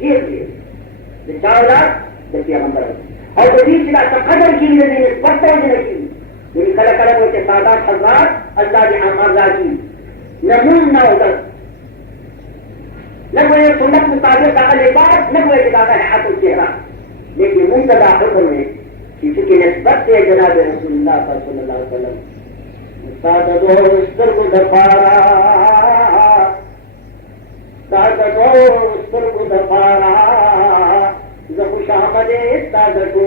جی 4 لاکھ د پیغمبر او د دې چې دا قدر کېږي د دې نسبت ته ونه کېږي یعنې کله کله وایي چې سادات حضرات الله دې اعمال راکړي نمون نه اودل نہ کوئی سنت مطابق داخل لباس نہ کوئی داخل حاصل چہرہ لیکن منتدى حکم ہے کہ چونکہ نسبت سے جناب رسول اللہ صلی اللہ علیہ وسلم سادتو استرق دفارا سادتو استرق دفارا زخوش آمد سادتو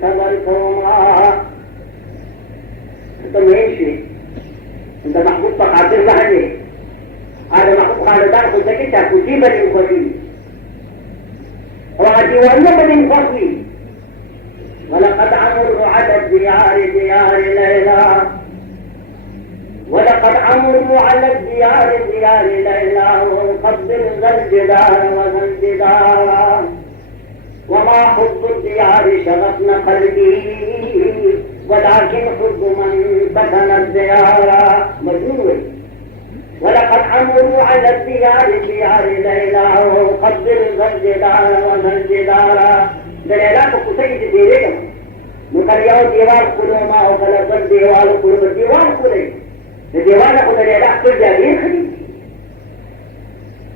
صبر کوما تو مین شوی انتا محبوب پا خاطر رہنے هذا محبوب خالدان خود سکتا کسی بدن خوشی وعدیوانو بدن خوشی ولقد عمروا على الديار ديار ليلى ولقد عمروا على الديار ديار ليلى وقبل ذا الجدار وذا الجدار وما حب الديار شغفنا قلبي ولكن حب من سكن الديار مجنون ولقد عمروا على الديار ديار ليلى وقبل ذا الجدار وذا الجدار دلیلا کو کسی سے دے گا مکریاؤ دیوار کھلو ما ہو کلبت دیوار کھلو دیوار کھلے دیوار کو دلیلا کل جاگیر خرید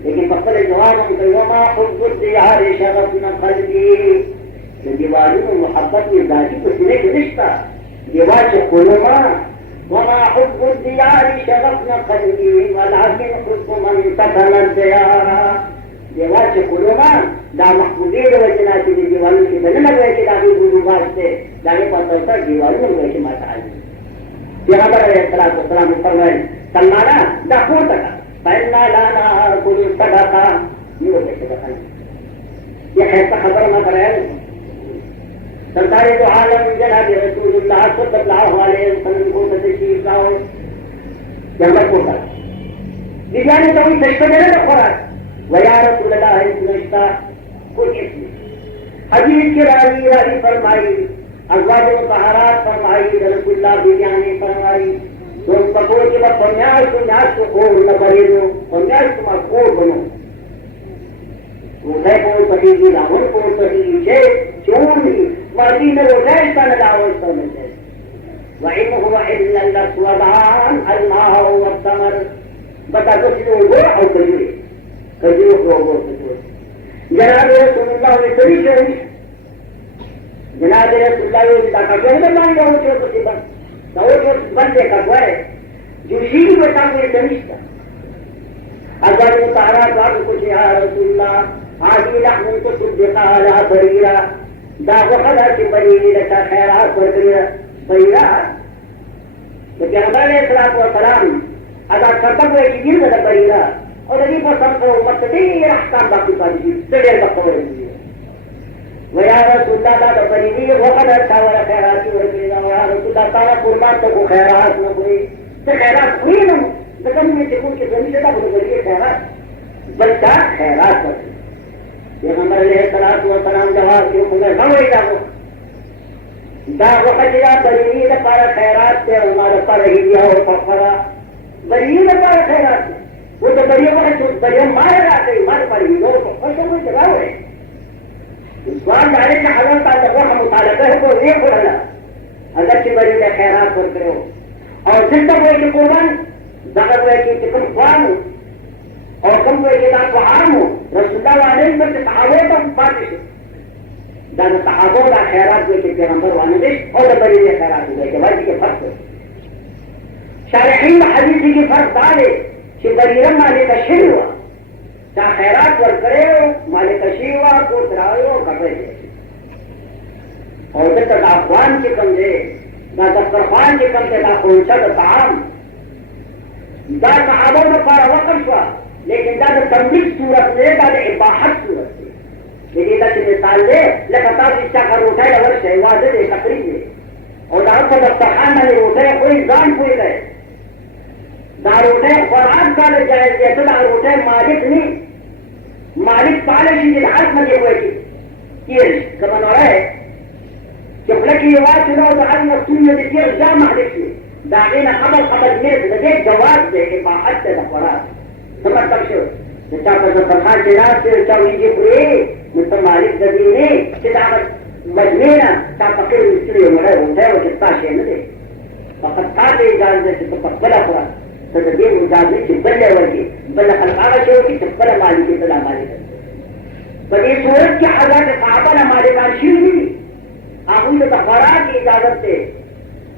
لیکن مقبل جواب ہم کہ وما حب الدیار شغفنا قلبی دیواروں میں محبت میں ذاتی کو سنے کے رشتہ دیوار سے کھلو ما وما حب الدیار شغفنا قلبی ولكن حب من سكن الديار دیوار سے کھلو ما دا محبوبی دا وجنا چی دیواروں کی بلن لگوئے کہ داگی بودو باشتے داگی پتر سر دیواروں میں لگوئے کہ ماتا آجی پیغمبر علیہ السلام فرمائے سلمانا دا کھول تکا فإنا لانا کل صدقا یہ وہ کیسے بخل یہ ایسا خبر مت رہے سرکار دو عالم جناب رسول اللہ صلی اللہ علیہ وسلم کو تشریف لاؤ پیغمبر کو کہا دیجانے تو ہوئی تشکر دینے کا خوراک ویا رسول اللہ نشتا کوئی اسم حدیث کے راوی فرمائی ازواج مطہرات فرمائی رسول اللہ بیان فرمائی تو پکو کے بعد پنیاس کو خور نہ کرے دو پنیاس کو مخور بنو روزے کو پڑی گی لاہور کو پڑی ہے چون مرضی میں روزے کا لاہور تو مل جائے وَإِنْ هُوَ إِلَّا الْأَسْوَدَانِ الْمَاءُ وَالتَّمَرُ بتا دو کہ وہ اور کجور جناب رسول اللہ نے کبھی چاہیے جناب رسول اللہ کا کہنے مانگا ہو جو کسی بندے کا گوئے جو شیری بتا کے سمجھتا اگر مطارا بات کچھ یا رسول اللہ آدھی لحن کو صدقا علا بریرا دا وخلا کی بریری لتا خیرات بریرا تو پیغمبر علیہ السلام اگر کرتا ہوئے کی دل بتا بریرا اور ابھی پسند کو مقصدی احکام باقی پاتی سڑے کا پکڑ لیجیے ویا رسول اللہ کا بریری وقت اچھا والا خیراتی ہوئی ویا رسول اللہ تعالیٰ قربان تو کو خیرات نہ ہوئی تو خیرات ہوئی نا زمین میں دیکھو کہ زمین سے بہت بڑی خیرات بچہ خیرات کرتے پیغمبر علیہ السلام جواب کیوں مگر نہ ہوئی جاؤ دا وقت یا بریری لپارا خیرات سے ہمارا پر رہی دیا اور پکڑا بریری لپارا خیرات سے وہ تو بڑی بڑے مارے جاتے مار پڑی لوگوں کو خوش ہوئی جگہ ہوئے اسلام ڈالے کا حضرت کا ہم مطالبہ ہے تو یہ کھڑا اگر کی بڑی کا خیرات کر کرو اور جس تک ہوئے کہ قربان زیادہ ہوئے کہ کم خوان ہو اور کم ہوئے کہ آپ کو عام ہو رسول اللہ علیہ وسلم سے صحابہ کا باتش زیادہ صحابہ کا خیرات ہوئے کہ پیغمبر وانے دے اور بڑی کا خیرات ہوئے کہ بھائی کے فرق شارحین حدیثی کی فرق ڈالے کہ بریرہ مالک شیر ہوا چاہ خیرات ور کرے ہو مالک شیر ہوا کو تراؤ ہو کپڑے دے اور جب تک افغان کے کندے نہ دسترخوان کے کندے نہ پہنچا تو تعام دا صحابوں میں پارا وقف ہوا لیکن دا تملیغ صورت میں دا اباحت صورت میں لیکن دا مثال دے لگتا شکا کر اٹھائے اگر شہزادے دے تقریب دے اور دا کو دسترخوان میں اٹھے کوئی جان کوئی رہے داروٹے قرآن کا لے جائے جیسے داروٹے مالک نہیں مالک پالشی کے ہاتھ میں ہوئے تھی یہ کمن ہو رہا ہے کہ بلکی یہ بات سنو تو ہر مقصود میں دیکھیے جا مالک کی داغے نہ خبر خبر میں لگے جواب دے کہ باحت سے نہ پڑا سمجھ تک شو چاہتا تو فرخان جناب سے چاہیے یہ پورے مطلب مالک زمین نے چاہت مجمعنا تا فقیر مسئلے مرے ہوتا ہے وہ کتا شے نہ دے فقط تا دے اجازت سے تو بلا پورا تو دین اجازت سے بلے ورگی بلا خلقانا شے ہوگی تو بلا مالک بلا مالک بل یہ صورت کی حضرت صحابہ نہ مالکان شیر بھی آخوی تو تفارات کی اجازت سے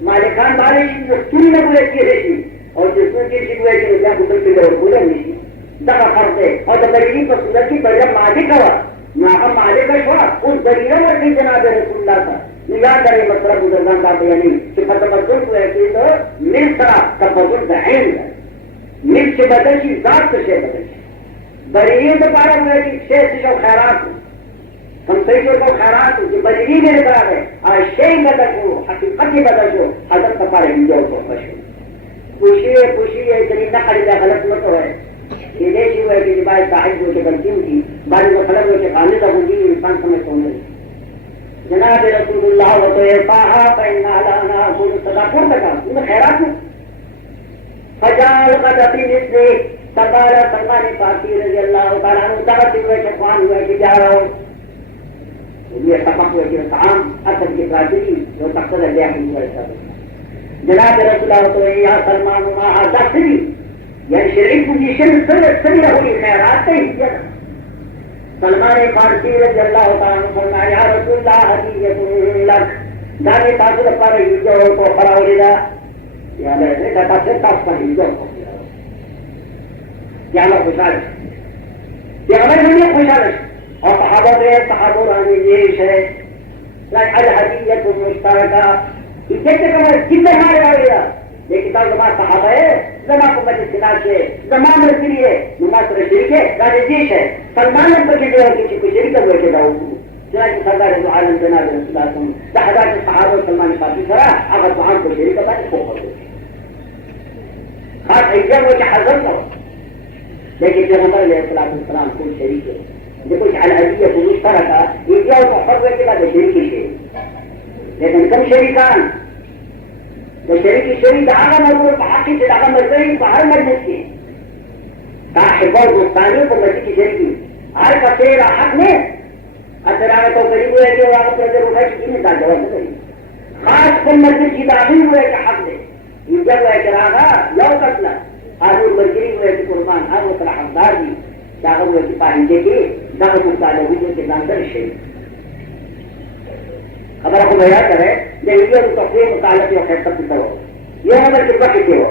مالکان مالک مستوری نہ بولے کی رہی اور جس کو کی شکوے کی وجہ کتر کے لئے بولے نہیں دفع کرتے اور تو بریلی کو صورت کی پر جب مالک ہوا ناہم مالک ہوا اس ذریعہ ورکی جناب رسول اللہ تھا نگاہ کرے مطلب بزرگان کا بیانی کہ فتبدل کو ایسی تو مل طرح تبدل کا عین ہے مل سے بدلشی ذات سے بدلشی بریلی تو پارا ہوئے کہ شیخ سے خیرات ہوں ہم صحیح کو خیرات ہوں کہ بریلی میرے طرح ہے آج شیخ بدل ہو حقیقت ہی بدل ہو حضرت تپارے ہندو کو خوش ہو خوشی ہے اتنی نقل کا غلط مت ہے یہ دیکھی ہوئے کہ بعض صاحب ہو کے غلطی ہوتی بعض کو خلق ہو کے خالد ہوگی انسان سمجھ ہونے جناب رسول اللہ و تو ایسا پہنا لانا خود صدا پور تکا ان خیرات میں فجال قدفی مثل سبال سلمان پاکی رضی اللہ تعالیٰ عنہ تغطی ہوئے کہ خوان ہوئے کہ جا رہا ہو یہ سبق ہوئے کہ تعام اصل کی پراجی جو تقصد اللہ ہوئے جناب رسول اللہ و تو یا سلمان و ماہا دخلی یعنی شرعی پوزیشن سبھی رہوگی خیرات سے ہی سلمان فارسی رضی اللہ تعالیٰ فرمایا یا رسول اللہ حدیث لک جانے تاثر پر ہیجو کو خرا ہو لیدا یا لے کہتا سے تاثر پر ہیجو کو کیا اللہ خوشحال ہے کیا اللہ ہمیں خوشحال ہے اور صحابہ میں صحابہ رہنے یہ ہے الحدیث مشترکہ اس سے کتنے ہمارے آئے لیکن زمان صحابہ ہے زمان کو مجھے سناش ہے زمان مرسلی ہے نماز رشریک ہے راجہ جیش ہے سلمان پر کے جو ہے کسی کو شریک ہوئے کے داؤں چنانچہ سردار عالم جناب رسول اللہ صلی اللہ علیہ وسلم صحابہ سلمان فاطمی کرا اگر وہاں کو شریک ہوتا ہے تو خوب ہوگی خاص ایجاب ہو کہ حضرت ہو لیکن پیغمبر علیہ السلام کوئی شریک ہے جو کچھ الحدیث مشترکہ ایجاب کو خرد ہوئے کے بعد شریکی ہے لیکن کم شریکان تو شریکی شریک آگا مرمور بحقی سے آگا مرموری باہر مجلس کی تاحب اور دوستانی کو مسیح کی شریکی ہر کا تیرا حق میں اثر آگا تو قریب ہوئے کہ وہ آگا پر ادھر اٹھائی کی نہیں دار جواب نہیں خاص کل مسجد کی داخل ہوئے کہ حق دے یہ جب ہوئے کہ راگا یو قتلہ آدھر مرگری ہوئے کہ قربان ہر وہ طرح حقدار دی چاہا ہوئے کہ پاہنجے کی داخل مقالہ ہوئے کہ ناندر شریک خبر کو بیان کرے لیکن یہ تفریح مطالعہ اور خیرت کی طرح یہ اگر کتنا کتنے ہو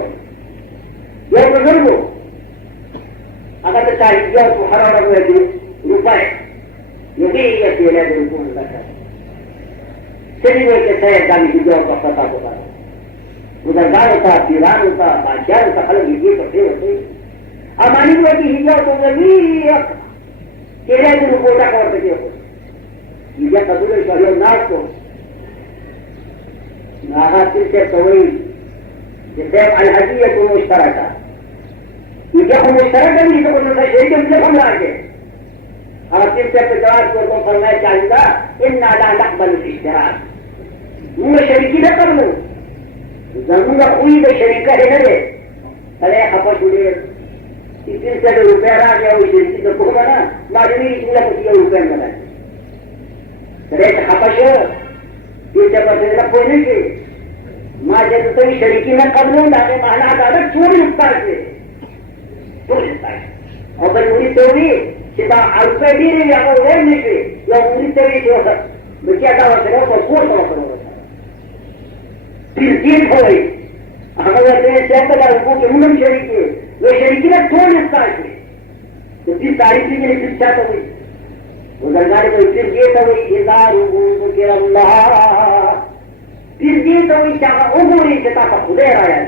یہ بزرگ ہو اگر تو چاہیے تو ہر عرب ہوئے کہ روپئے یہ بھی یہ تیرے دن کو ملتا ہے چلی ہوئے کہ سید دانی کی جو پتا ہوتا ہے بزرگان ہوتا پیران ہوتا بادشاہ ہوتا خلق یہ تفریح ہوتے امانی ہوئے کہ ہجا تو بھی تیرے دن کو اٹھا کر سکے ہو یہ قدر شہر ناز کو ناغا تلك طويل جسد الهدية مشتركة يجب مشتركة من يتقول لك شيء يملكهم لك أما تلك الجواب تقول فرمائي تعالى إنا لا نقبل الاشتراك مو شريكي لا قبلوا ضرور خوي بشريكة هنا فلا يخفش ليه تلك الروپے راجع أو شريكي تقول أنا ما جميل يقول لك تلك الروپے منا فلا يخفش یہ جب بدلنا کوئی نہیں کہ ماں جب تو شریکی میں قبل ہوں لانے محلہ عدالت چوری اٹھتا ہے چوری اٹھتا ہے اور بھائی انہی تو بھی کہ روپے بھی نہیں یا وہ رہے نہیں کہ یا انہی تو بھی جو بچیا کا وقت ہے وہ کوئی سمجھ کرو رہتا پھر جیت ہو گئی ہمیں کہتے ہیں چہتا بار حکومت کے منم شریکی ہے وہ شریکی میں چوری اٹھتا ہے تو پھر تاریخی کے لیے پھر چاہتا ہوئی بزرگان کو پھر یہ تو ادار ذکر اللہ پھر یہ تو چاہا عمری جتا کا خدے رایا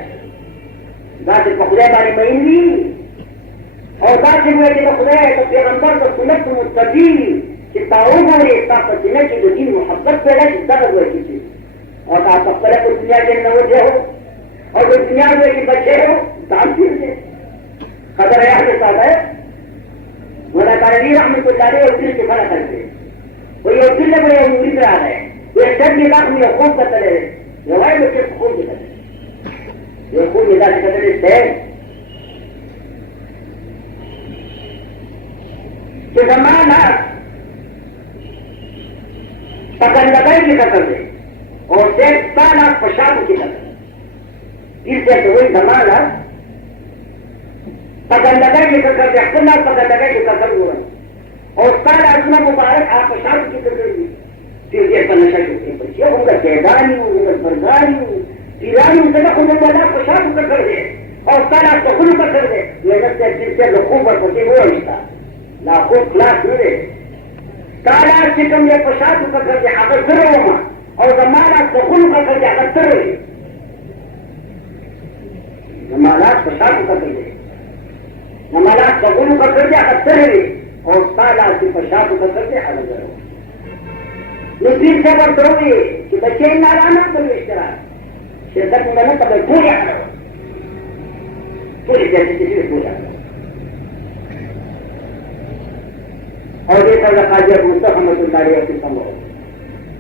ذات کو خدے باری مہینی اور ذات ہوئے کہ خدے تو پیغمبر کو سنت متبی کہ عمری تا پر جنہ کی جو دین محبت پیدا کی درد ہوئے کسی اور آپ پہلے کو دنیا کے نوجے ہو اور جو دنیا میں کہ بچے ہو دان پھر سے قدر یاد کے ساتھ ہے مولا کارنی رحمت اللہ علیہ اور دل کے فرق کرتے وہ یہ دل میں یہ امید رہا ہے یہ سب کے لاکھ میں خوب کا تلے یہ وائے بچے خوب کے تلے یہ خوب ندا کے تلے سے کہ زمانہ پکڑ لگائی کی قتل دے اور سیک سالہ پشاب کی قتل اس سے تو وہی زمانہ پکڑ لگائی کی قتل دے خلا پکڑ لگائی کی قتل ہوا اور سالہ اتنا مبارک آپ پشاب کی قتل دی پھر یہ پر نشہ چکے بچے ان کا جیدانی ہوں ان کا برگانی ہوں تیرانی ہوں سکا خود اللہ پشاب کی قتل دے اور سالہ سخن قتل دے یہ نفس سے سے لخوب برکتے وہ رشتہ لاکھوں خلاص نہ دے سالہ سکم یہ پشاب کی قتل دے اگر ضرور ہوں اور زمانہ سخن قتل دے اگر ضرور ہے زمانات پشاب کا کر دے زمانات سگون کا کر دے اکثر ہے اور سالہ کی پشاب کا کر دے الگ کرو نصیب سے بڑھ ہوگی کہ بچے نارانا کوئی اشترا شرکت میں بنا تب پورا کرو پوری جیسے کسی نے پورا کرو اور یہ سب قاضی ابو مصطفیٰ محمد اللہ علیہ کی سمجھو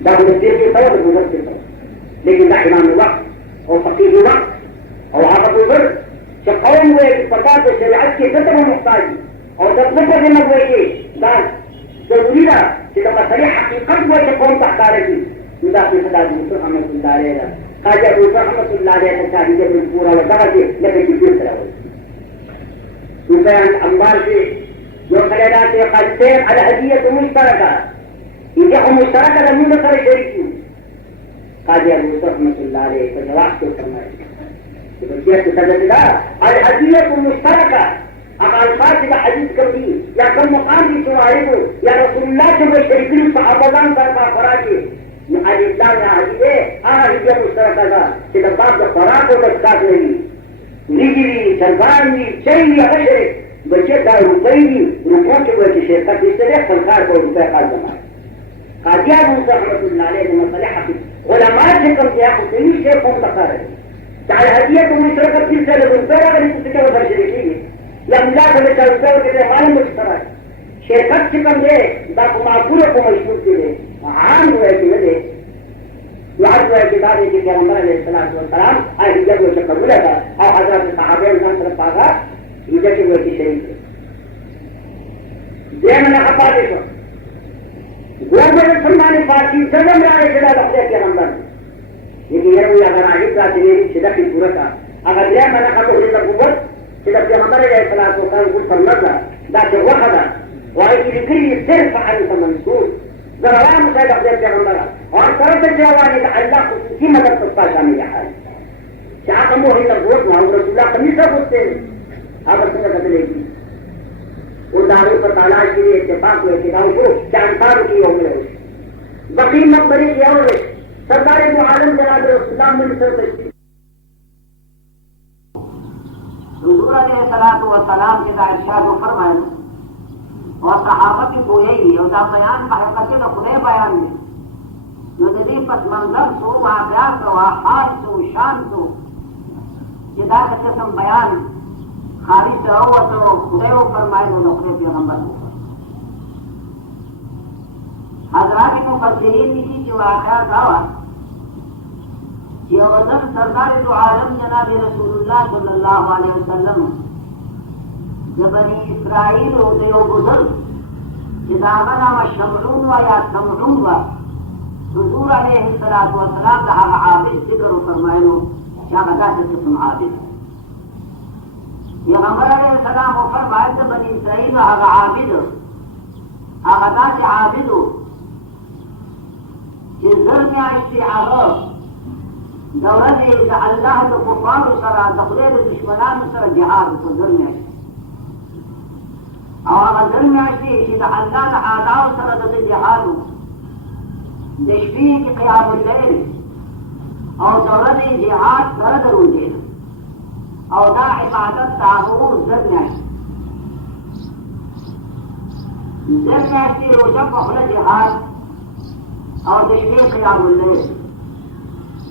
جب نصیب کی طرف گزر کے طرف لیکن نہ امام وقت اور فقیر وقت اور آپ ادھر جب قوم ہوئے کہ پتا تو شریعت کی ختم محتاج اور جب لوگوں سے نہ ہوئے کہ دان ضروری تھا کہ جب مسئلہ حقیقت ہوئے کہ قوم تحت رہی مدا کی خدا مصطفیٰ محمد اللہ علیہ خواجہ ابو محمد اللہ علیہ کو چاہیے کہ پورا وغیرہ کے لگے کی پھر طرح ہوئی حسین انبار سے جو خلیرات خالصین الحدیت مشترکہ ان کے مشترکہ رمون کر شریکی خواجہ ابو محمد اللہ علیہ کو جواب کو فرمائے الحدیت مشترکہ اگر الفاظ کا حدیث کبھی یا کم مقام کی سنائی کو یا رسول اللہ کے وہ شریفی صحابان طرفہ فرا کے اللہ نے حدیث ہے حدیث مشترکہ کا کہ دباب کا خوراک کو دستات نہیں نجری سلطانی چاہیے اشرے بچے دار روپئی بھی روپوں کے وجہ سے اس طرح سرکار کو روپے خاص بنا قاضی ابو رحمۃ اللہ علیہ کے مسئلہ حقیق علماء سے کم کیا حکمی سے قوم تقا رہے چاہے حدیث کو مشترکہ پھر سے روپے اگر اس کے ادھر شریفی ہے یا اللہ کے چل روپے کے لیے معلوم اس طرح شرکت چکن دے دا معقولوں کو مشہور کے لیے عام ہوئے کہ دے یاد ہوئے کہ دادے کی پیغمبر علیہ السلام آئی جب وہ چکر ملے گا اور حضرت صحابہ انسان طرف آگا یہ جیسے ہوئے کی شریف ہے یہ میں نے خفا دیکھا وہ میرے سلمان فارسی جنم رائے جدا لفظے کے اندر لیکن یہ ہوئی اگر آئی کا دلیری شدہ کی صورت اگر یہ میں نے خفا ہوئی نبوت شدہ پیغمبر علیہ السلام کو کام کچھ فرمت داکہ وقت وائی کی لکھی صرف حدیث منصور ذرا مجھے لفظے پیغمبر اور طرف سے جوانی کہ اللہ کو کسی مدد پسپا شامل ہے کیا کم وہی نبوت محمد رسول اللہ ہمیشہ پوچھتے ہیں آپ اس میں بدلے گی وہ داروں پر تالاش کے لیے اتفاق ہوئے کہ کو جانکار کی ہو گئے بقیر مقبری کیا ہوئے سردار دو عالم جناب اسلام میں نصر سکتی حضور علیہ الصلوۃ والسلام کے ارشاد و فرمائے اور صحابہ کی گوئی اور دا بیان کا حقیقت کا خدای بیان ہے جو ندی پس منظر سو واقعات و حال سو شان سو جدا کا قسم بیان خارج سے ہو تو خدای فرمائے وہ نقل پیغمبر حضرات مفسرین کی جو واقعات ہوا یہ وزن سردار دو عالم جناب رسول اللہ صلی اللہ علیہ وسلم جب بنی اسرائیل ہو دیو بزرگ جدامنا و شمعون و یا سمعون و حضور علیہ السلام لہا عابد ذکر و فرمائنو یا بدا سے قسم عابد یہ غمر علیہ السلام و فرمائے جب بنی اسرائیل لہا عابد آغدا سے عابد ہو جس ظلم عشتی آغا دورت ہے اللہ تو کفار سرا تقریر دشمنان سرا جہاد کو ظلم ہے اور ظلم عشتی کہ اللہ تعالیٰ سرا دل جہاد دشبی کی قیام اللیل اور دورت جہاد درد رو دین اور دا عبادت تاہور ظلم ہے ظلم عشتی روجہ پخل جہاد اور دشبی قیام اللیل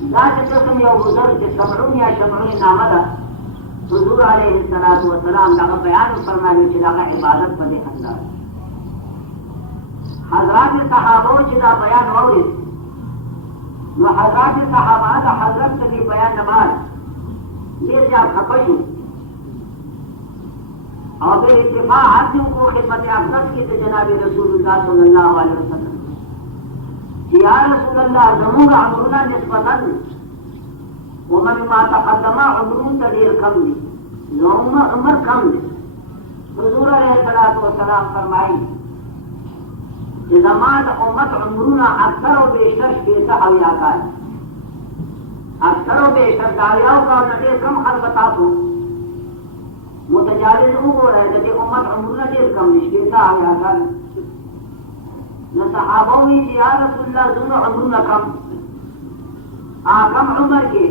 ذات قسم یا بزرگ کے سمعون یا شمعون نامدہ حضور علیہ السلام لگا بیان فرمائے چلاغا عبادت بدے انداز حضرات صحابوں چلا بیان ہوئے و حضرات صحابہ دا حضرت کے بیان نماز یہ جا خفشو اور بے اتفاق حاکم کو خدمت افضل کی تھے جناب رسول اللہ صلی اللہ علیہ وسلم یا رسول اللہ زمون عمرنا نسبتا ومن ما تقدم عمرون تدیر کم دی عمر کم دی حضور علیہ الصلوۃ والسلام فرمائی کہ زمان امت عمرنا اکثر و بیشتر شیطہ حویاکار اکثر و بیشتر داریاؤں کا نظر کم خربتا تو متجاوز ہو رہے تھے امت عمرنا دیر کم شیطہ حویاکار نہ صحابہ ہوئی کہ یا رسول اللہ زمن عمرنا کم کم عمر کے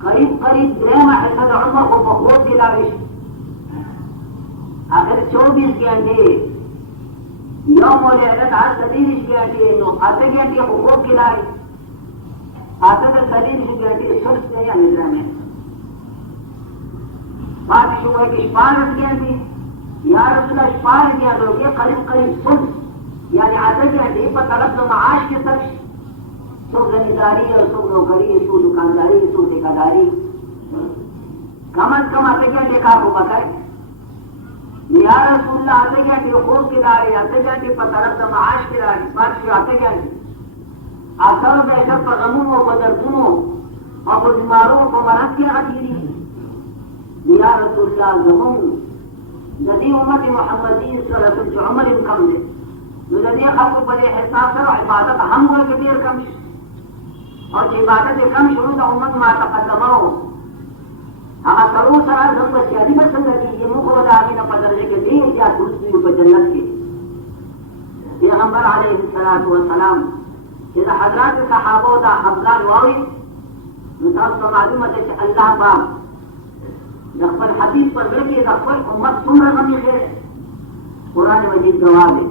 قریب قریب درہم حصد عمر کو بخود دلاوش اگر 24 گھنٹے یوم العدد ہر 30 گھنٹے جو آتے گھنٹے حقوق دلائے آتے 30 گھنٹے سلس سے یا نظر میں بات شبہ کی 15 گھنٹے یا رسول اللہ 15 گھنٹے یہ قریب قریب سلس یعنی آتے گھنٹے پر طلب و معاش کے تک سو زمینداری اور سو نوکری سو دکانداری سو ٹھیکاداری کم از کم آتے گھنٹے کا کو بتائے یا رسول اللہ آتے گھنٹے حقوق کے لائے آتے گھنٹے پر طرف معاش کے لائے بارش آتے گھنٹے اثر بحثر پر غموں و بدردنوں اور بیماروں کو مرض کی غدیری یا رسول اللہ زمون ندی امت محمدی صلی اللہ علیہ وسلم جو عمر کم دے ندی خلق بڑے حساب سے عبادت ہم ہوئے کے دیر کم اور جو عبادت کم شروع کا امت ما تقدمہ ہو ہمیں کرو سرا زم بچے علی بسند کی یہ مکھ ودا آمین پدرجے کے دین یا کرسی اوپر جنت کے پیغمبر علیہ الصلوۃ والسلام کہ حضرات صحابہ دا افضل واوی مطابق تو معلومت ہے کہ اللہ پاک نقبل حدیث پر بیٹی نقبل امت سمر غمی ہے قرآن مجید گواہ ہے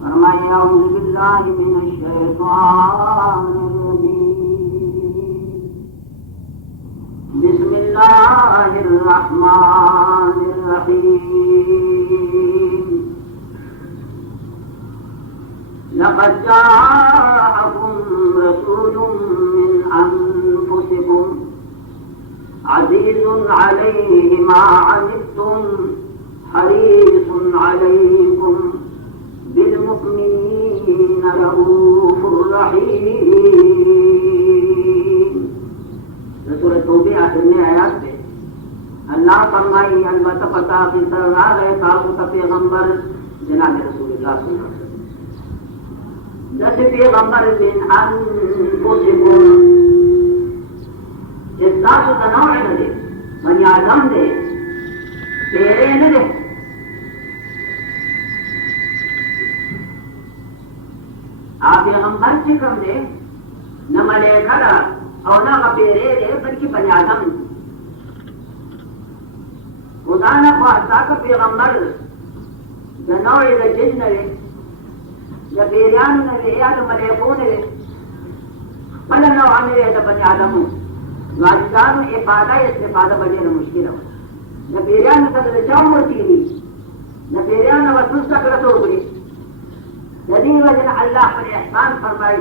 فرمائے اعوذ باللہ من الشیطان الرجیم بسم اللہ الرحمن الرحیم لقد جاءكم رسول من انفسكم عزيز عليه ما عنتم حريص عليكم بالمؤمنين رؤوف رحيم سورۃ توبہ آخر میں آیات پہ اللہ فرمائی البتہ پتا کی سرا گئے تاسو کا پیغمبر جناب رسول اللہ صلی اللہ علیہ وسلم جیسے پیغمبر من انفسکم اس تاسو تنوع نہ دے بنی آدم دے تیرے نہ دے آپ پیغمبر سے کم دے نہ ملیکہ دا اور نہ پیرے دے بلکہ بنی آدم خدا نہ خواہتا کا پیغمبر نوع دا جن نہ دے یا پیریان نہ دے یا دا ملیکوں نہ دے بلا نوع نہ دے دا بنی آدم واجدان افادہ استفادہ بجے نہ مشکل ہو نہ پیریان نہ تک چاؤں مرتی نہیں نہ پیریان نہ وصول تک رسو گئی ندی وجن اللہ پر احسان فرمائی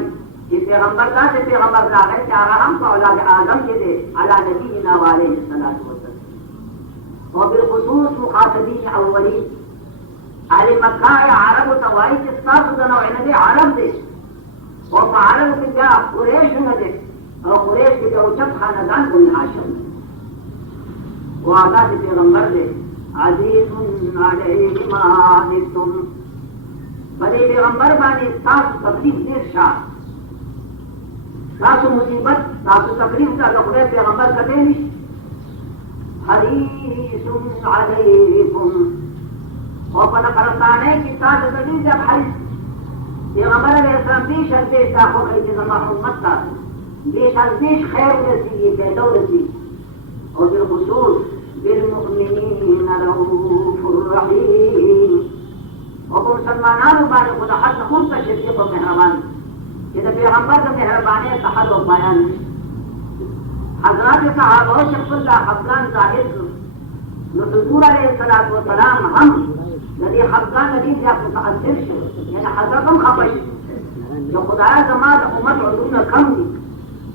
کہ پیغمبر کا سے پیغمبر لا ہے چاہ ہم تو اولاد آدم کے دے علی نبینا علیہ الصلوۃ والسلام وبالخصوص مخاطبین اولین اہل مکہ عرب و توائی کے ساتھ دنو دے عرب دے اور عرب کے جا قریش نہ دے اور قریش کے جو چپ خاندان بن ہاشم وہ آزاد پیغمبر دے عزیز علیہ ما عنتم بڑے پیغمبر بانی ساس تکلیف دیر شاہ ساس مصیبت ساس تکلیف کا لقبے پیغمبر کتے نہیں حریص علیکم اور پنہ پرستانے کی ساس تکلیف جب حریص پیغمبر علیہ السلام دیش ازدیش تاخو خیلی زمان امت تا دیش ازدیش خیر رسی یہ پیدو رسی اور بالخصوص بالمؤمنین رؤوف الرحیم اور مسلمانان بارے خدا حد خود کا شفیق و مہربان یہ پیغمبر کا مہربانی کا حد و بیان حضرات صحابہ شخص اللہ حفظان ظاہر حضور علیہ الصلوۃ والسلام ہم ندی حفظان ندی سے آپ متاثر شو یعنی حضرت ہم خفش جو خدا زمان امت علوم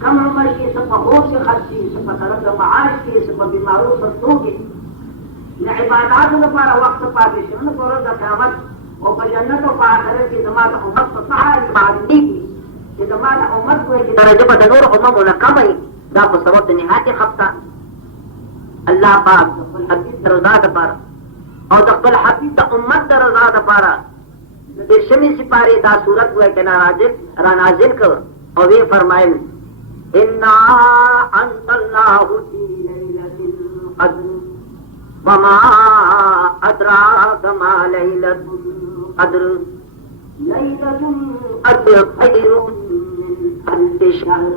کم عمر کی سب خوف سے خرچی سب طرف معاش کی سب بیماروں سستوں کی نہ عبادات کو پارا وقت پاتی شنو کو روز قیامت او په جنت او په آخرت کې زمانه امت په صحه عبادتي چې زمانه امت کوی چې درجه په نور اممو نه کمای دا په سبب د نهایت خفتا الله پاک خپل حبیب رضا ده پاره او د خپل حبیب د امت د رضا ده پاره د شمی سپاره دا صورت وای کنه را نازل کړ او وی فرمایل انا انزلناه فی لیلۃ القدر وما ادراک ما لیلۃ القدر لیلۃ القدر خیر من الف شهر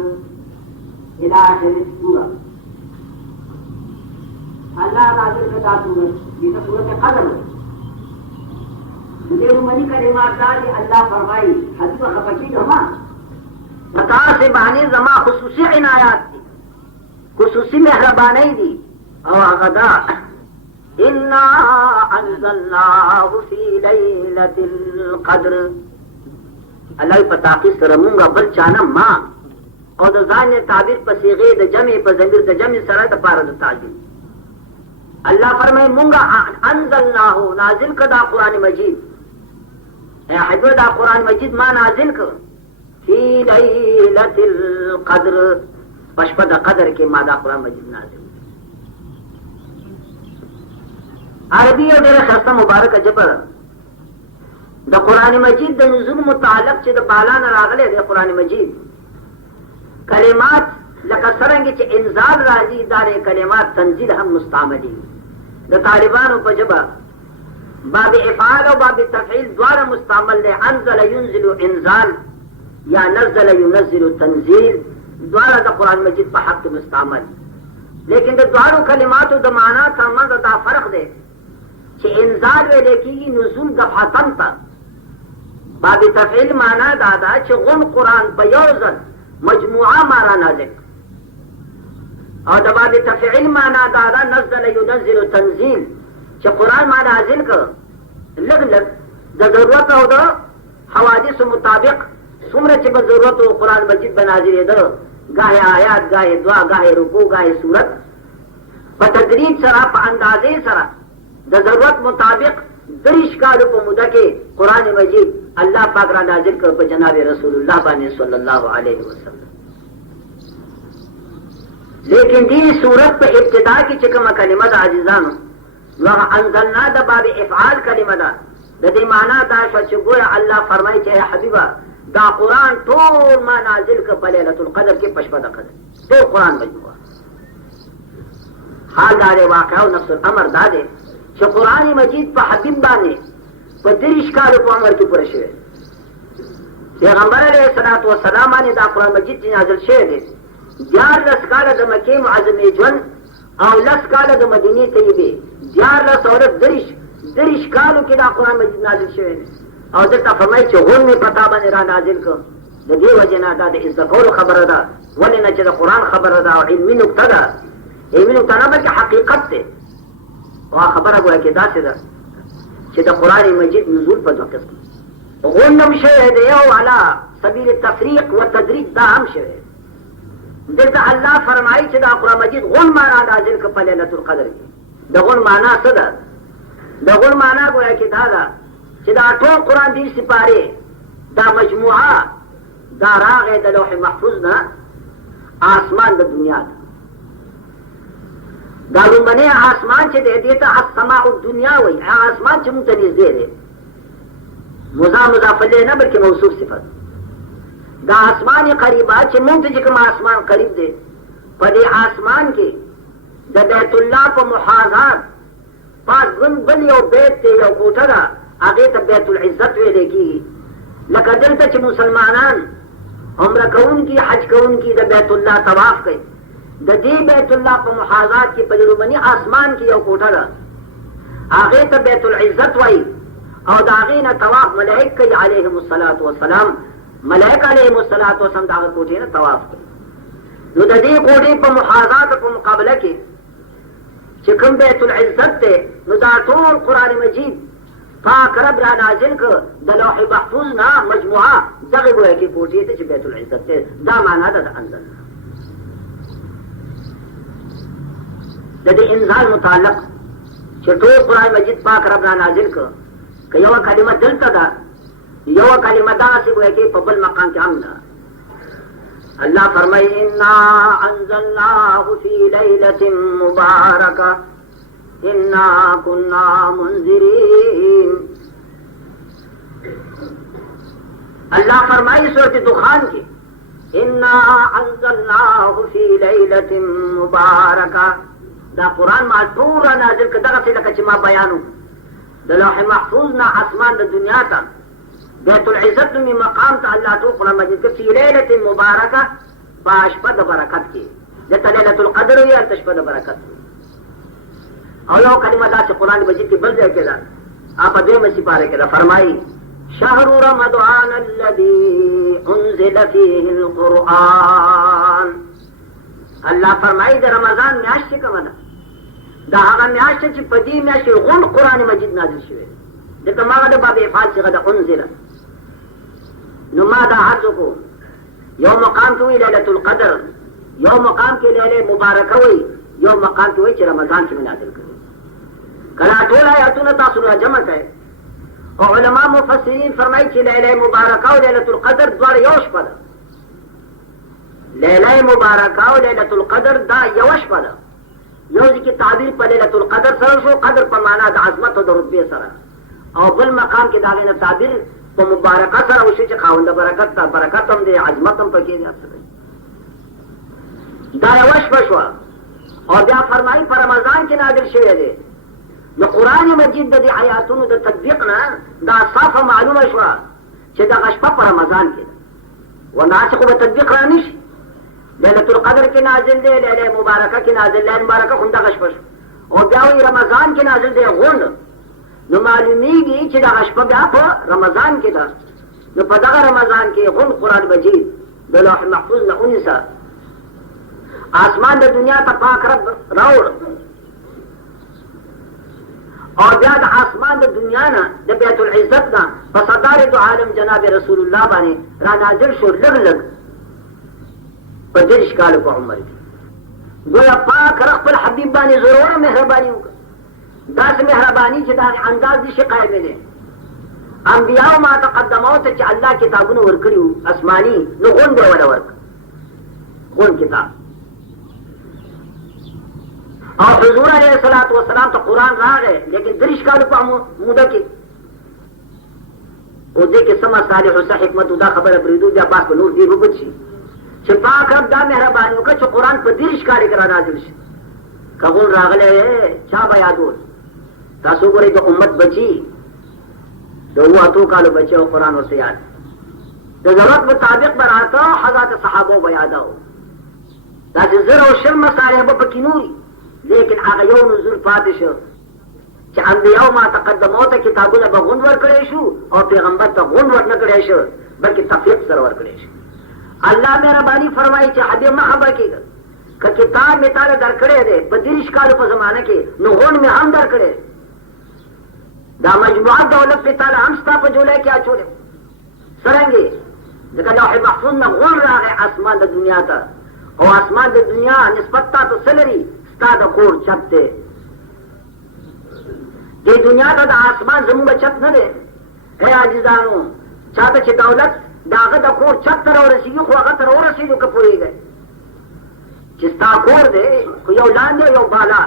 الى آخر السورہ. اللہ نازل کرتا سورت یہ سورت قدر دیر منی کلمات داری اللہ فرمائی حدیث خفقی جمع بتا سے بانی زما خصوصی عنایات دی خصوصی مہربانی دی او غدا انا انزلناه فی لیلۃ القدر اللہ پتا کی سرمونگا بل چانا ماں اور د ځان تعبیر په صيغه د جمع په ضمیر د جمع سره د پاره د تعجیل اللہ فرمائے مونگا انزلناه نازل کدا قرآن مجید اے حضور دا قرآن مجید ما نازل کر فی لیلۃ القدر پشپد قدر کے ما دا قرآن مجید نازل عربی اور دیر خستہ مبارک جبر دا قرآن مجید دا نزول متعلق چی دا بالانا راغلے دا قرآن مجید کلمات لکا سرنگی چی انزال راجی دارے کلمات تنزیل ہم مستعملی دا طالبانو پا جبا باب افعال و باب تفعیل دوارا مستعمل دے انزل ینزل انزال یا نزل ینزل تنزیل دوارا دا قرآن مجید پا حق مستعمل لیکن دا دوارو کلماتو دا معنی سامان دا فرق دے چی انزال وے لیکی نزول دفعتن تا باب تفعیل معنی دادا چی غن قرآن بیوزن مجموعہ مارا نازک اور دا باب تفعیل معنی دادا نزل ینزل تنزیل چی قرآن معنی نازل کر لگ لگ دا ضرورت ہو دا حوادث مطابق سمرہ چی با ضرورت ہو قرآن مجید بنازل دا گاہ آیات گاہ دعا گاہ رکوع گاہ سورت پا تدریج سرا پا اندازے سرا دا ضرورت مطابق درش کالو پا مدہ کے قرآن مجید اللہ پاک را نازل کر پا جناب رسول اللہ بانی صلی اللہ علیہ وسلم. لیکن دی صورت پا ابتدا کی چکم کلمہ دا عزیزانو وہاں انزلنا دا باب افعال کلمہ دا دی معنی دا شو گویا اللہ فرمائی چاہے حبیبہ دا قرآن طول ما نازل کر پا لیلۃ القدر کے پشپدہ قدر تو قرآن مجموعہ حال دارے واقعہ و نفس الامر دادے چھ قرآن مجید پا حبیب بانے پا درش کالو پا عمر کی پرشوے پیغمبر علیہ السلام آنے دا قرآن مجید کی نازل شوے دے دیار لس کالا دا مکی معظم جون او لس کالا دا مدینی طیبے دیار لس عورت درش کالو کی دا قرآن مجید نازل شوے دے اور دلتا فرمائی چھ غن میں پتا بانی را نازل کر دا دی وجنا دا دا ازدقول خبر دا ولنا چھ دا قرآن خبر دا علمی نکتا دا علمی نکتا نا بلکہ حقیقت تے وہاں خبر اگویا کہ دا سے دا چھ دا قرآن مجید نزول پر دو قسم غنم شوئے دے یو علا سبیل تفریق و تدریج دا ہم شوئے دلتا اللہ فرمائی چھ دا قرآن مجید غن مانا نازل کر پا لیلۃ القدر کی دا غن مانا صدا دا غن مانا گویا کہ دا دا چھ دا ٹول قرآن دی سپارے دا مجموعہ دا راغ دا لوح محفوظ نا آسمان دا دنیا دا دا لمنے آسمان چھ دے دیتا السماء الدنیا وی آسمان چھ متنیز دے دے مضاف لے نا بلکہ موصوف صفت دا آسمان قریبا چھ منتجکم آسمان قریب دے پدے آسمان کے دا بیت اللہ کو محاذات پاس گن بلی و بیت تے یو کوٹا دا آگے تا بیت العزت وے لے کی لکہ دلتا چھ مسلمانان عمرہ کون کی حج کون کی دا بیت اللہ طواف کئی دا دی بیت اللہ کو محاذات کی پجرمنی آسمان کی یو کوٹا دا آگے تا بیت العزت وائی اور دا آگینا طواف ملائک کئی علیہم السلام ملائک علیہم السلام دا کوٹے نا طواف کئی نو دا دی کوٹے پا محاذات کو مقابلہ کی چکم بیت العزت تے نو دا طول قرآن مجید پاک رب را نازل کر دا لوح محفوظ نا مجموعہ دغب ہوئے کی کوٹی تے چھ بیت العزت تے دا مانا دا انزلنا دا دی انزال متعلق ټول قرآن مجید پاک رب را نازل کړ که یوه کلمه دلته ده یوه کلمه داسې وایي کې په بل مقام کې هم ده. اللہ فرمائے انا انزلناه فی لیلۃ مبارکہ انا کنا منذرین. اللہ فرمائے سورۃ دخان کے انا انزلناه فی لیلۃ مبارکہ دا قرآن ما ټول نازل کړه دغه څه لکه چې ما بیانو د لوح محفوظ نه اسمان د دنیا ته بیت العزت میں مقام تا اللہ تو قرآن مجید کے فی لیلۃ مبارکہ باشپد برکت کی جتا لیلۃ القدر ہوئی ہے تشپد برکت کی. اور یو کلمہ دا سے قرآن مجید کی بل جائے کے دا آپ دے میں سپارے کے دا فرمائی شہر رمضان الذی انزل فیہ القرآن. اللہ فرمائی دا رمضان میاشت کا مدہ دا آغا میاشت چی پدی میاشت غن قرآن مجید نازل شوئے دیکھا ماغا دا باب افعال سی غدا انزل نو ما دا عرض کو یو مقام کی ہوئی لیلۃ القدر یو مقام کی لیلۃ مبارکہ ہوئی یو مقام کی ہوئی چی رمضان کی نازل کری. کلا ٹول آیاتون تاسو را جمع ہے اور علماء مفسرین فرمائی چی لیلۃ مبارکہ و لیلۃ القدر دوار یوش پدا لیلۃ مبارکہ و لیلۃ القدر دا یوش پدا یوزی کی تعبیر پر لیلۃ القدر سر شو قدر پر مانا دا عظمت و دا رتبے سر اور بل مقام کی داغین تعبیر تو مبارکہ سر اوشی چی خواہند برکت تا برکت ہم دے عظمت ہم پکی دے آپ سکے دا یوش بشوا اور بیا فرمائی پر رمضان کی نازل شوئے دے نو قرآن مجید دا دی آیاتون دا تطبیقنا دا صاف معلوم شوا چی دا غشپا پر رمضان کی وناسقو با تطبیق رانیش لیلۃ القدر کی نازل دے لیلۃ مبارکہ کی نازل لیلۃ مبارکہ خوندا غشپا شوا اور بیاوی رمضان کی نازل دے غند نو معلومی گی چی دا غشپا بیا پا رمضان کی دا نو پا دا رمضان کی غند قرآن مجید دا لوح محفوظ نا انسا آسمان دا دنیا تا پاک رب راوڑ اور بیا دا آسمان دا دنیا نا دا بیت العزت نا فصدار دو عالم جناب رسول اللہ بانے را نازل شو لگ لگ پا درش کالو پا عمر کی گویا پاک رخ پر حبیب بانے ضرور مہربانی ہوگا دا سے مہربانی چی دا انداز دی شقائے ملے انبیاء ما تقدمو تا چی اللہ کتابونو ورکڑیو اسمانی نو غن دے ولا ورک غن کتاب اور حضور علیہ السلام تو قرآن را گئے لیکن درش کالو پا مودہ کی او دے کے سما صالح و حکمت دا خبر بریدو جا پاس پا نور دی روبت شی چھ پاک رب دا مہربانی ہوگا چھ قرآن پا درش کاری کرا نازل شی کغون راغلے چا بیادول تاسو گوری تو امت بچی تو وہ اتو کالو بچے و قرآن و سیاد تو ضرورت مطابق براتا حضرات صحابوں بیاداو تاسی زر و شرم صالح با پکنوری لیکن آگا یو نزول پاتش چا انبیاء ما تقدمو تا کتابونا با غند ور کریشو اور پیغمبر تا غند ور نکریشو بلکہ تفریق سر ور کریشو. اللہ میرا بانی فرمائی چا حبیب ما خبر کی گا کہ کتاب میں تارے در کرے دے بدرش کالو پا زمانہ کے نو غند میں ہم در کرے دا مجموعات دولت پہ تالا ہم ستا پا جولے کیا چھوڑے سرنگے لیکن لوح محفوظ نا غند را گئے آسمان دا دنیا تا اور آسمان دا دنیا نسبت تا تو سلری دا کور چت دے دی دنیا دا دا آسمان زمون با چت نہ دے اے عزیزانو چاہتا چھ دولت داغا دا کور چت تر اور رسیگی خو اغا تر اور رسیگو کپوری گئے چستا کور دے یو لان دے یو بالا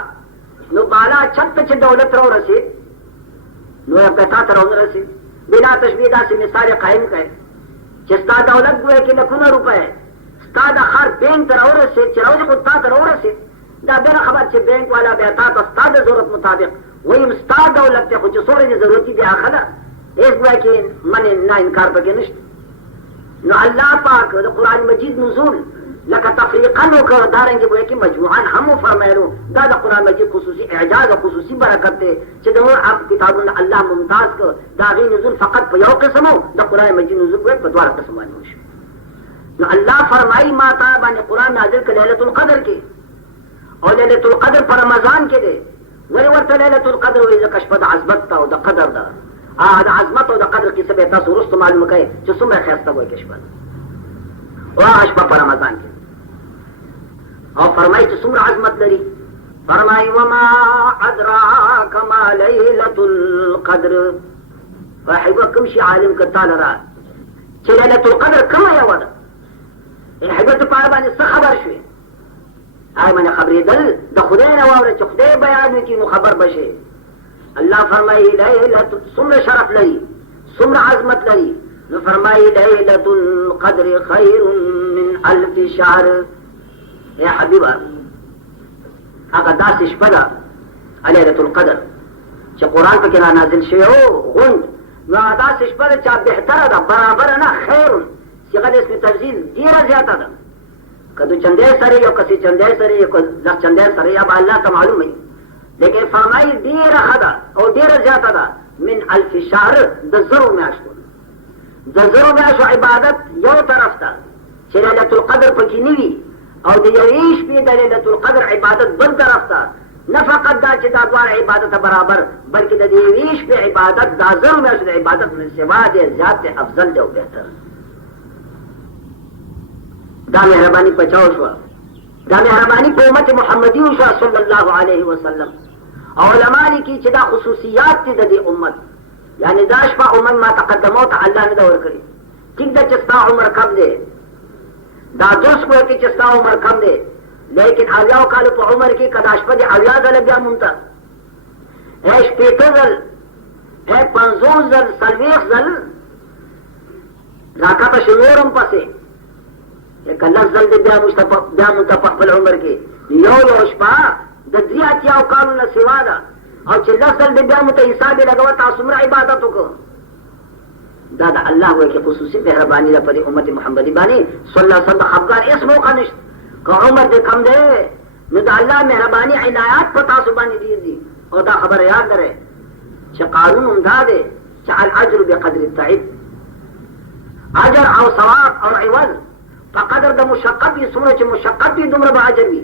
نو بالا چت چھ دولت تر اور رسید نو یا پیتا تر اور رسید بنا تشبیدہ سے مثال قائم کہے چستا دولت دوئے کہ لکھونا روپے ستا دا خار بینک تر اور رسید چراوزی خودتا تر اور رسید دا بیر خبر چھ بینک والا بیتا تو ستا دا ضرورت مطابق وہی ستا دولت تے خوچ سوری دی ضرورتی دی آخلا ایک گویا کہ من نا انکار پکے نشت نو اللہ پاک دا قرآن مجید نزول لکا تفریقاً وکر دارنگی گویا کہ مجموعان ہمو فرمیلو دا قرآن مجید خصوصی اعجاز و خصوصی برکت تے چھ دا آپ کتابون اللہ ممتاز کر دا غی نزول فقط پا یو قسمو دا قرآن مجید نزول گویا پا دوار قسمانی ہوشو نو اللہ فرمائی ما تابانی قرآن نازل کر لیلۃ القدر کی اور لیلۃ القدر پر رمضان کے دے ولی ورطا لیلۃ القدر وی زکا شپا دا عظمت تا و دا قدر دا دا عظمت و دا قدر کی سب ایتا سورست معلوم کئے چو سمر خیستا ہوئے کشپا دا و اشپا پر رمضان کے اور فرمائی چو سمر عظمت لری فرمائی وما ادراک ما لیلۃ القدر فحیو کم شی عالم کتا لرا چھ لیلۃ القدر کم یا ودا ان حیوت پار باندې څه خبر شوی آئی من خبری دل دا خدای نواور چھ خدای بیان کی نو خبر بشے اللہ فرمائی لیلۃ سمر شرف لئی سمر عظمت لئی نو فرمائی لیلۃ القدر خیر من الف شهر اے حبیبہ اگر داس شپدا لیلۃ القدر چھ قرآن پہ کرا نازل شوی ہو غند نو داس شپدا چا بہتر دا برابر نہ خیر صيغه اسم تفضیل ډیره زیاته ده کدو چندے سره یو کسی چندے سره یو لس چندے سره یا الله ته معلوم وي لیکن فرمایي ډیره خدا او ډیره زیاته ده من الف شهر د زرو میاشتو د زرو میاشتو عبادت یو طرف ته چې ليله القدر پکې نیوي او د یویش په د ليله القدر عبادت بل طرف ته نه فقط دا چې دا دوه عبادت برابر بلکې د یویش په عبادت د زرو میاشتو عبادت من سوا دي زیات افضل دی او بهتر دا مہربانی پچاؤ شوا دا مہربانی پہ امت محمدی شوا صلی اللہ علیہ وسلم علماء نے کی چدا خصوصیات تی دی امت یعنی داش پا امت ما تقدمو تا اللہ نے دور کری ٹھیک دا چستا عمر کم دے دا درس کو کہ چستا عمر کم دے لیکن آویاو کالو پا عمر کی کداش پا دی آویا دل بیا ممتا ایش پیتر اے پنزون زل سلویخ زل راکا پا شنورم پسے ایک اللہ زل دے بیا متفق بالعمر کے یو شپا دا دریاتیاو کالونا سوا دا او چھ اللہ زل دے بیا متحسابی لگوا تاسمر عبادتو کو دا اللہ ہوئے کہ خصوصی مہربانی دا پدی امت محمدی بانی صلی اللہ علیہ وسلم خفگار اس موقع نشت کہ عمر دے کم دے نو دا اللہ مہربانی عنایات پر تاسبانی دیر دی اور دا خبر یاد کرے چھ قانون امدہ دے چھ العجر بقدر التعب عجر او ثواب اور عوض فقدر دا مشقت بھی سمرے چھ مشقت بھی دمر با عجر بھی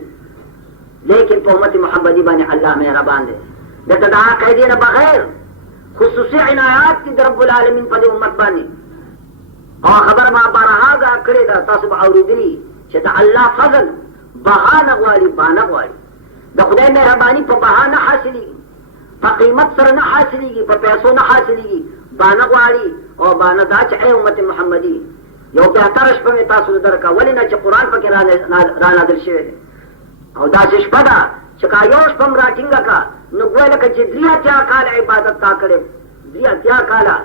لیکن پہ امت محمدی بانی اللہ مہربان دے دیتا دا قیدین بغیر خصوصی عنایات کی رب العالمین پہ امت بانی اور خبر ما بارہا گا کرے دا تصب عوری دلی چھتا اللہ فضل بہا نغوالی بانغوالی دا خدای مہربانی پہ بہا نہ حاصلی گی پہ قیمت سر نہ حاصلی گی پہ پیسوں نہ حاصلی گی بانغوالی اور باندہ چھ اے امت محمدی یو بہتر شپه می تاسو درکا ولی نه چې قرآن پکې را نازل شوی دی او داسې شپه ده چې کا یو شپه م راټینګه کا نو ګویا لکه چې درې اتیا کاله عبادت تا کړې درې اتیا کاله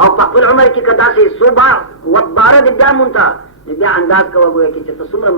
او په خپل عمر کې که داسې صبح و باره د بیا مونته بیا انداز کوه ګویا کې چې ته څومره